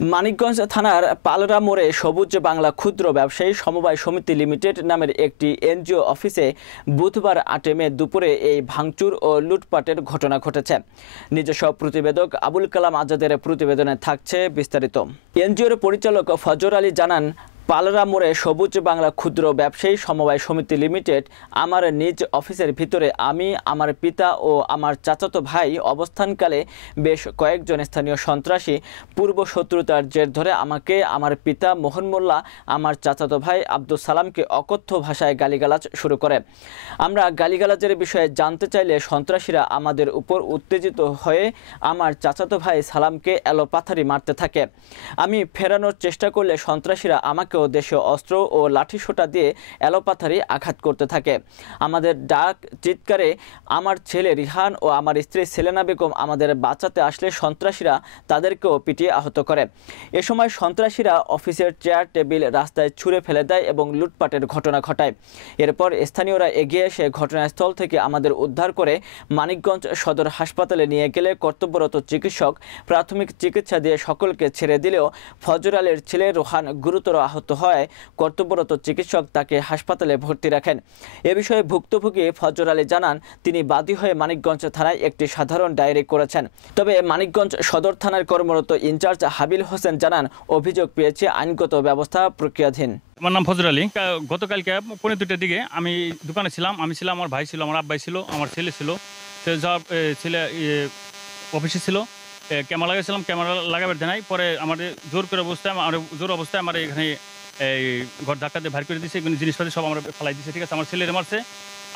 মানিকগঞ্জ থানার পালরা মোড়ে সবুজ বাংলা ক্ষুদ্র ব্যবসায়ী সমবায় সমিতি লিমিটেড নামের একটি এনজিও অফিসে বুধবার ৮ মে দুপুরে এই ভাঙচুর ও লুটপাটের ঘটনা ঘটেছে। নিজস্ব প্রতিবেদক আবুল কালাম আজাদের প্রতিবেদনে থাকছে বিস্তারিত। এনজিওর পরিচালক ফজর আলী জানান, পালরা মোড়ে সবুজ বাংলা ক্ষুদ্র ব্যবসায়ী সমবায় সমিতি লিমিটেড আমার নিজ অফিসের ভিতরে আমি, আমার পিতা ও আমার চাচাতো ভাই অবস্থানকালে বেশ কয়েকজন স্থানীয় সন্ত্রাসী পূর্ব শত্রুতার জের ধরে আমাকে, আমার পিতা মোহন মোল্লা, আমার চাচাতো ভাই আব্দুল সালামকে অকথ্য ভাষায় গালিগালাজ শুরু করে। আমরা গালিগালাজের বিষয়ে জানতে চাইলে সন্ত্রাসীরা আমাদের উপর উত্তেজিত হয়ে আমার চাচাতো ভাই সালামকে এলোপাথারি মারতে থাকে। আমি ফেরানোর চেষ্টা করলে সন্ত্রাসীরা আমাকে দেশীয় অস্ত্র ও লাঠিসোঁটা দিয়ে এলোপাথারি আঘাত করতে থাকে। আমাদের ডাক চিৎকারে আমার ছেলে রিহান ও আমার স্ত্রী সেলেনা বেগম আমাদের বাঁচাতে আসলে সন্ত্রাসীরা তাদেরকেও পিটিয়ে আহত করে। এ সময় সন্ত্রাসীরা অফিসের চেয়ার টেবিল রাস্তায় ছুঁড়ে ফেলে দেয় এবং লুটপাটের ঘটনা ঘটায়। এরপর স্থানীয়রা এগিয়ে এসে ঘটনাস্থল থেকে আমাদের উদ্ধার করে মানিকগঞ্জ সদর হাসপাতালে নিয়ে গেলে কর্তব্যরত চিকিৎসক প্রাথমিক চিকিৎসা দিয়ে সকলকে ছেড়ে দিলেও ফজর আলীর ছেলে রোহান গুরুতর আহত হয়। কর্তব্যরত চিকিৎসক তাকে হাসপাতালে ভর্তি রাখেন। এ বিষয়ে ভুক্তভোগী ফজর আলী জানান, তিনি বাদী হয়ে মানিকগঞ্জ থানায় একটি সাধারণ ডায়েরি করেছেন। তবে মানিকগঞ্জ সদর থানার কর্মরত ইনচার্জ হাবিল হোসেন জানান, অভিযোগ পেয়েছে আইনগত ব্যবস্থা প্রক্রিয়াধীন। আমার নাম ফজর আলী। গতকালকে 2:45টার দিকে আমি দোকানে ছিলাম, আমি ছিলাম, আমার ভাই ছিল, আমার আব্বাই ছিল, আমার ছেলে ছিল। ছেলে অফিসে ছিল, ক্যামেরা লাগাইছিলাম, ক্যামেরা লাগাবার নাই। পরে আমাদের জোর অবস্থায় আমার এখানে এই ঘর ধাক্কা দিয়ে ভার করে দিয়েছে, জিনিসপাতি সব আমরা ফেলাই দিয়েছে। ঠিক আছে, আমার ছেলের মারছে।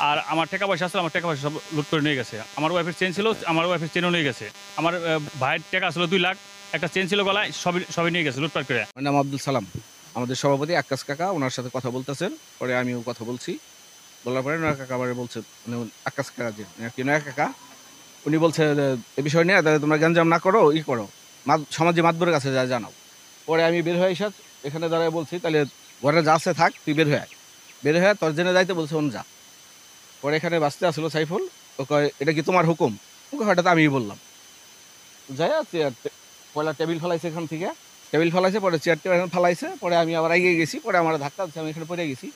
আর আমার টাকা পয়সা আসলে আমার টাকা পয়সা সব লুট করে নিয়ে গেছে। আমার ওয়াইফের চেন ছিল, আমার ওয়াইফের চেনও নিয়ে গেছে। আমার ভাইয়ের টাকা আসলে 2 লাখ, একটা চেন ছিল গলায়, সবই নিয়ে গেছে লুটপাট করে। আমার নাম আব্দুল সালাম, আমাদের সভাপতি আক্কাস কাকা, ওনার সাথে কথা বলতেছেন। পরে আমিও কথা বলছি, বলার পরে নয়া কাকা আবার বলছে, মানে আক্কাস কাকা যে নয়া কাকা, উনি বলছে এ বিষয় নিয়ে তোমরা গ্যাঞ্জাম না করো, করো সমাজে মাতবরের কাছে যা জানাও। পরে আমি বের হয়ে এসে এখানে দাঁড়ায় বলছি, তাহলে ঘরে যা আছে থাক, তুই বের হয়ে তোর জেনে যাইতে বলছে ওন যা। পরে এখানে বাঁচতে আসলো সাইফুল, ও কয় এটা কি তোমার হুকুম? ওকে হঠাৎ আমি বললাম যাই, পয়লা টেবিল ফেলাইছে, এখান থেকে টেবিল ফেলাইছে, পরে চেয়ার টেবিল ফেলাইছে। পরে আমি আবার এগিয়ে গেছি, পরে আমার ধাক্কা দিচ্ছে, আমি এখানে পড়ে গেছি।